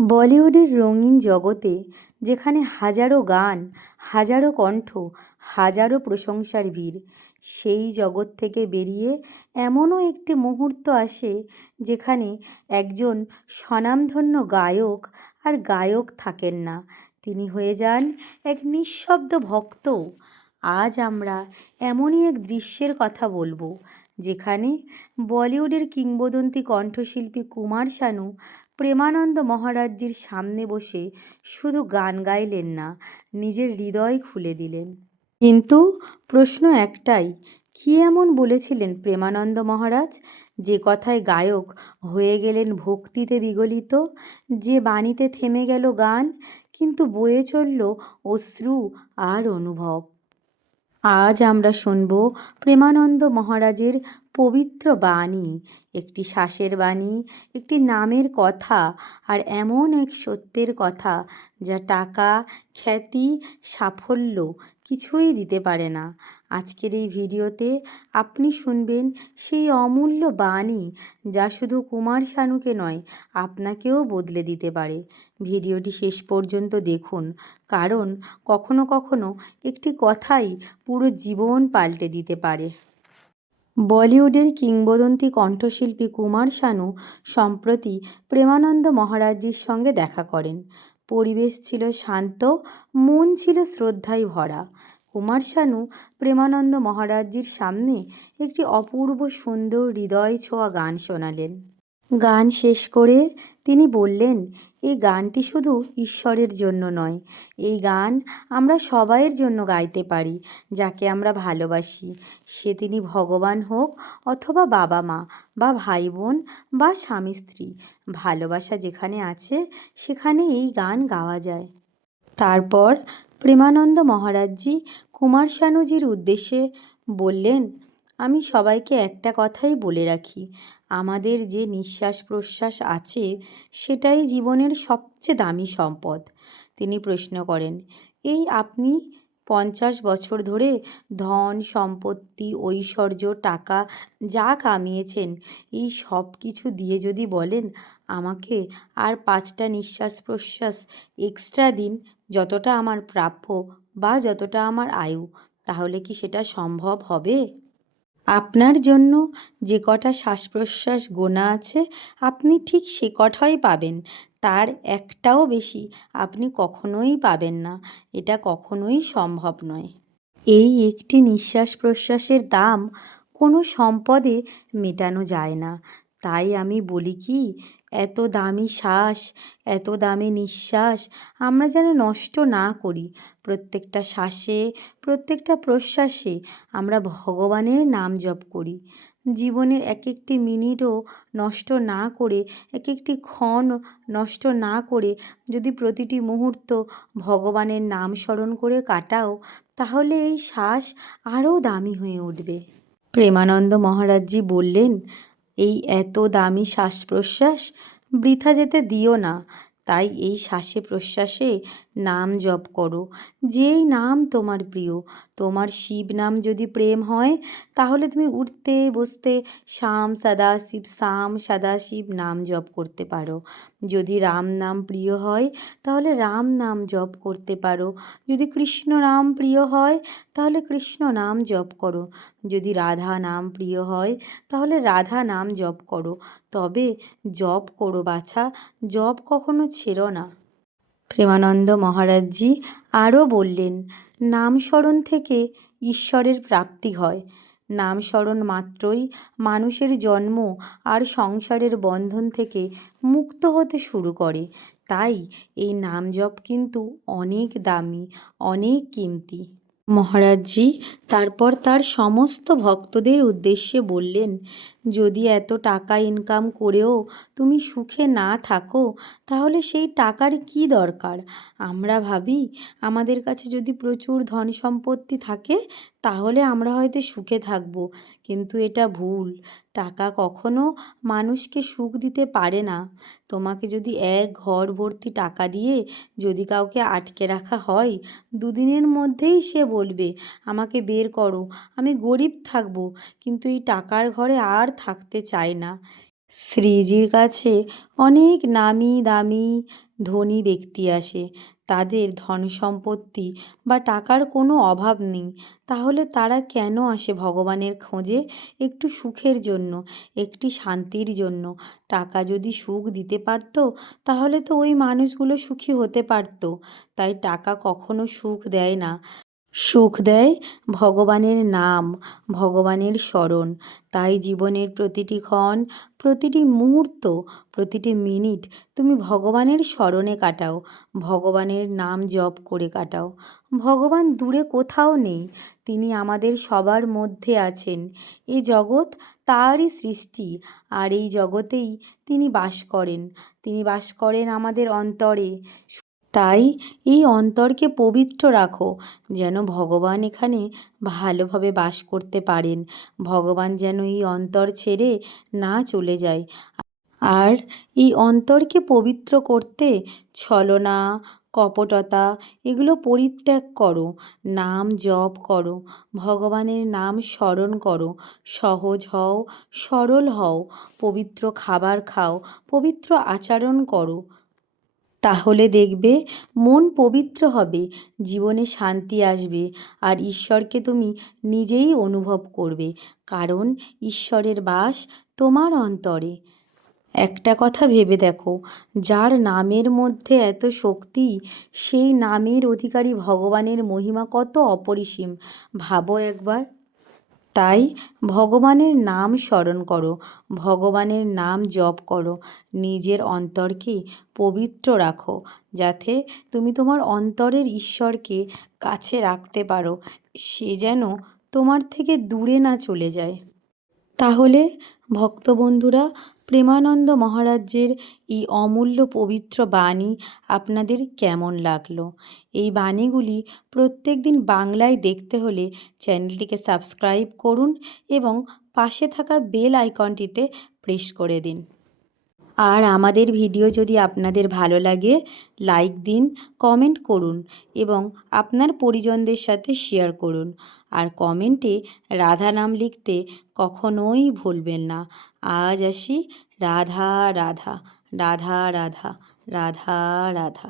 বলিউডের রঙিন জগতে যেখানে হাজারো গান, হাজারো কণ্ঠ, হাজারো প্রশংসার ভিড়, সেই জগৎ থেকে বেরিয়ে এমনও একটি মুহূর্ত আসে যেখানে একজন স্বনামধন্য গায়ক আর গায়ক থাকেন না, তিনি হয়ে যান এক নিঃশব্দ ভক্ত। আজ আমরা এমনই এক দৃশ্যের কথা বলবো যেখানে বলিউডের কিংবদন্তি কণ্ঠশিল্পী কুমার শানু প্রেমানন্দ মহারাজজির সামনে বসে শুধু গান গাইলেন না, নিজের হৃদয় খুলে দিলেন। কিন্তু প্রশ্ন একটাই, কী এমন বলেছিলেন প্রেমানন্দ মহারাজ যে কথায় গায়ক হয়ে গেলেন ভক্তিতে বিগলিত, যে বাণীতে থেমে গেল গান কিন্তু বয়ে চলল অশ্রু আর অনুভব? আজ আমরা শুনব প্রেমানন্দ মহারাজের পবিত্র বাণী, একটি শ্বাসের বাণী, একটি নামের কথা, আর এমন এক সত্যের কথা যা টাকা, খ্যাতি, সাফল্য কিছুই দিতে পারে না। আজকের এই ভিডিওতে আপনি শুনবেন সেই অমূল্য বাণী যা শুধু কুমার শানুকে নয়, আপনাকেও বদলে দিতে পারে। ভিডিওটি শেষ পর্যন্ত দেখুন, কারণ কখনো কখনো একটি কথাই পুরো জীবন পাল্টে দিতে পারে। বলিউডের কিংবদন্তি কণ্ঠশিল্পী কুমার শানু সম্প্রতি প্রেমানন্দ মহারাজজির সঙ্গে দেখা করেন। পরিবেশ ছিল শান্ত, মন ছিল শ্রদ্ধায় ভরা। কুমার শানু প্রেমানন্দ মহারাজজির সামনে একটি অপূর্ব সুন্দর হৃদয় ছোঁয়া গান শোনালেন। গান শেষ করে তিনি বললেন, এই গানটি শুধু ঈশ্বরের জন্য নয়, এই গান আমরা সবাইয়ের জন্য গাইতে পারি যাকে আমরা ভালোবাসি। সে তিনি ভগবান হোক অথবা বাবা মা বা ভাই বোন বা স্বামী স্ত্রী, ভালোবাসা যেখানে আছে সেখানে এই গান গাওয়া যায়। তারপর প্রেমানন্দ মহারাজজি কুমার শানুজির উদ্দেশ্যে বললেন, আমি সবাইকে একটা কথাই বলে রাখি, আমাদের যে নিঃশ্বাস প্রশ্বাস আছে সেটাই জীবনের সবচেয়ে দামি সম্পদ। তিনি প্রশ্ন করেন, এই আপনি 50 বছর ধরে ধন সম্পত্তি ঐশ্বর্য টাকা যা কামিয়েছেন, এই সব কিছু দিয়ে যদি বলেন আমাকে আর 5টা নিঃশ্বাস প্রশ্বাস এক্সট্রা দিন, যতটা আমার প্রাপ্য বা যতটা আমার আয়ু, তাহলে কি সেটা সম্ভব হবে? আপনার জন্য যে কটা শ্বাস প্রশ্বাস গোনা আছে আপনি ঠিক সে কটাই পাবেন, তার একটাও বেশি আপনি কখনোই পাবেন না। এটা কখনোই সম্ভব নয়। এই একটি নিঃশ্বাস প্রশ্বাসের দাম কোনো সম্পদে মেটানো যায় না। তাই আমি বলি কি, এত দামি শ্বাস, এত দামি নিঃশ্বাস আমরা যেন নষ্ট না করি। প্রত্যেকটা শ্বাসে, প্রত্যেকটা প্রশ্বাসে আমরা ভগবানের নাম জপ করি। জীবনের এক একটি মিনিটও নষ্ট না করে, এক একটি ক্ষণ নষ্ট না করে যদি প্রতিটি মুহূর্ত ভগবানের নাম স্মরণ করে কাটাও, তাহলে এই শ্বাস আরও দামি হয়ে উঠবে। প্রেমানন্দ মহারাজজি বললেন, এই এত দামি শ্বাস প্রশ্বাস বৃথা যেতে দিও না। তাই এই শ্বাসে প্রশ্বাসে নাম জপ করো, যেই নাম তোমার প্রিয়। তোমার শিব নাম যদি প্রেম হয় তাহলে তুমি উঠতে বসতে শ্যাম সদাশিব শ্যাম সদাশিব নাম জপ করতে পারো। যদি রাম নাম প্রিয় হয় তাহলে রাম নাম জপ করতে পারো। যদি কৃষ্ণ নাম প্রিয় হয় তাহলে কৃষ্ণ নাম জপ করো। যদি রাধা নাম প্রিয় হয় তাহলে রাধা নাম জপ করো। তবে জপ করো বাছা, জপ কখনো ছেড়ো না। প্রেমানন্দ মহারাজজি আরও বললেন, নাম স্মরণ থেকে ঈশ্বরের প্রাপ্তি হয়। নাম স্মরণ মাত্রই মানুষের জন্ম আর সংসারের বন্ধন থেকে মুক্ত হতে শুরু করে। তাই এই নাম জপ কিন্তু অনেক দামি, অনেক কিমতি। মহারাজজি তারপর তার সমস্ত ভক্তদের উদ্দেশ্যে বললেন, যদি এত টাকা ইনকাম করেও তুমি সুখে না থাকো তাহলে সেই টাকার কি দরকার? আমরা ভাবি আমাদের কাছে যদি প্রচুর ধন সম্পত্তি থাকে তাহলে আমরা হয়তো সুখে থাকব, কিন্তু এটা ভুল। টাকা কখনো মানুষকে সুখ দিতে পারে না। তোমাকে যদি এক ঘর ভর্তি টাকা দিয়ে যদি কাউকে আটকে রাখা হয়, দুদিনের মধ্যেই সে বলবে, আমাকে বের করো, আমি গরিব থাকবো কিন্তু এই টাকার ঘরে আর থাকতে চাই না। শ্রীজির কাছে অনেক নামি দামি ধনী ব্যক্তি আসে, তাদের ধন সম্পত্তি বা টাকার কোনো অভাব নেই, তাহলে তারা কেন আসে ভগবানের খোঁজে? একটু সুখের জন্য, একটি শান্তির জন্য। টাকা যদি সুখ দিতে পারত, তাহলে তো ওই মানুষগুলো সুখী হতে পারত। তাই টাকা কখনো সুখ দেয় না। সুখ দেয় ভগবানের নাম, ভগবানের স্মরণ। তাই জীবনের প্রতিটি ক্ষণ, প্রতিটি মুহূর্ত, প্রতিটি মিনিট তুমি ভগবানের স্মরণে কাটাও, ভগবানের নাম জপ করে কাটাও। ভগবান দূরে কোথাও নেই, তিনি আমাদের সবার মধ্যে আছেন। এই জগৎ তাঁরই সৃষ্টি, আর এই জগতেই তিনি বাস করেন। তিনি বাস করেন আমাদের অন্তরে। তাই এই অন্তরকে পবিত্র রাখো, যেন ভগবান এখানে ভালোভাবে বাস করতে পারেন। ভগবান যেন এই অন্তর ছেড়ে না চলে যায়। আর এই অন্তরকে পবিত্র করতে ছলনা, কপটতা এগুলো পরিত্যাগ করো, নাম জপ করো, ভগবানের নাম স্মরণ করো, সহজ হও, সরল হও, পবিত্র খাবার খাও, পবিত্র আচরণ করো। তাহলে দেখবে মন পবিত্র হবে, জীবনে শান্তি আসবে, আর ঈশ্বরকে তুমি নিজেই অনুভব করবে, কারণ ঈশ্বরের বাস তোমার অন্তরে। একটা কথা ভেবে দেখো, যার নামের মধ্যে এত শক্তি, সেই নামের অধিকারী ভগবানের মহিমা কত অপরিসীম, ভাবো একবার। তাই ভগবানের নাম স্মরণ করো, ভগবানের নাম জপ করো, নিজের অন্তরকে পবিত্র রাখো, যাতে তুমি তোমার অন্তরের ঈশ্বরকে কাছে রাখতে পারো, সে যেন তোমার থেকে দূরে না চলে যায়। তাহলে ভক্ত বন্ধুরা, প্রেমানন্দ মহারাজের এই অমূল্য পবিত্র বাণী আপনাদের কেমন লাগলো? এই বাণীগুলি প্রত্যেক দিন বাংলায় দেখতে হলে চ্যানেলটিকে সাবস্ক্রাইব করুন এবং পাশে থাকা বেল আইকনটিতে প্রেস করে দিন। আর আমাদের ভিডিও যদি আপনাদের ভালো লাগে, লাইক দিন, কমেন্ট করুন এবং আপনার পরিজনদের সাথে শেয়ার করুন। আর কমেন্টে রাধা নাম লিখতে কখনোই ভুলবেন না। আজ আসি, রাধা রাধা, রাধা রাধা, রাধা রাধা।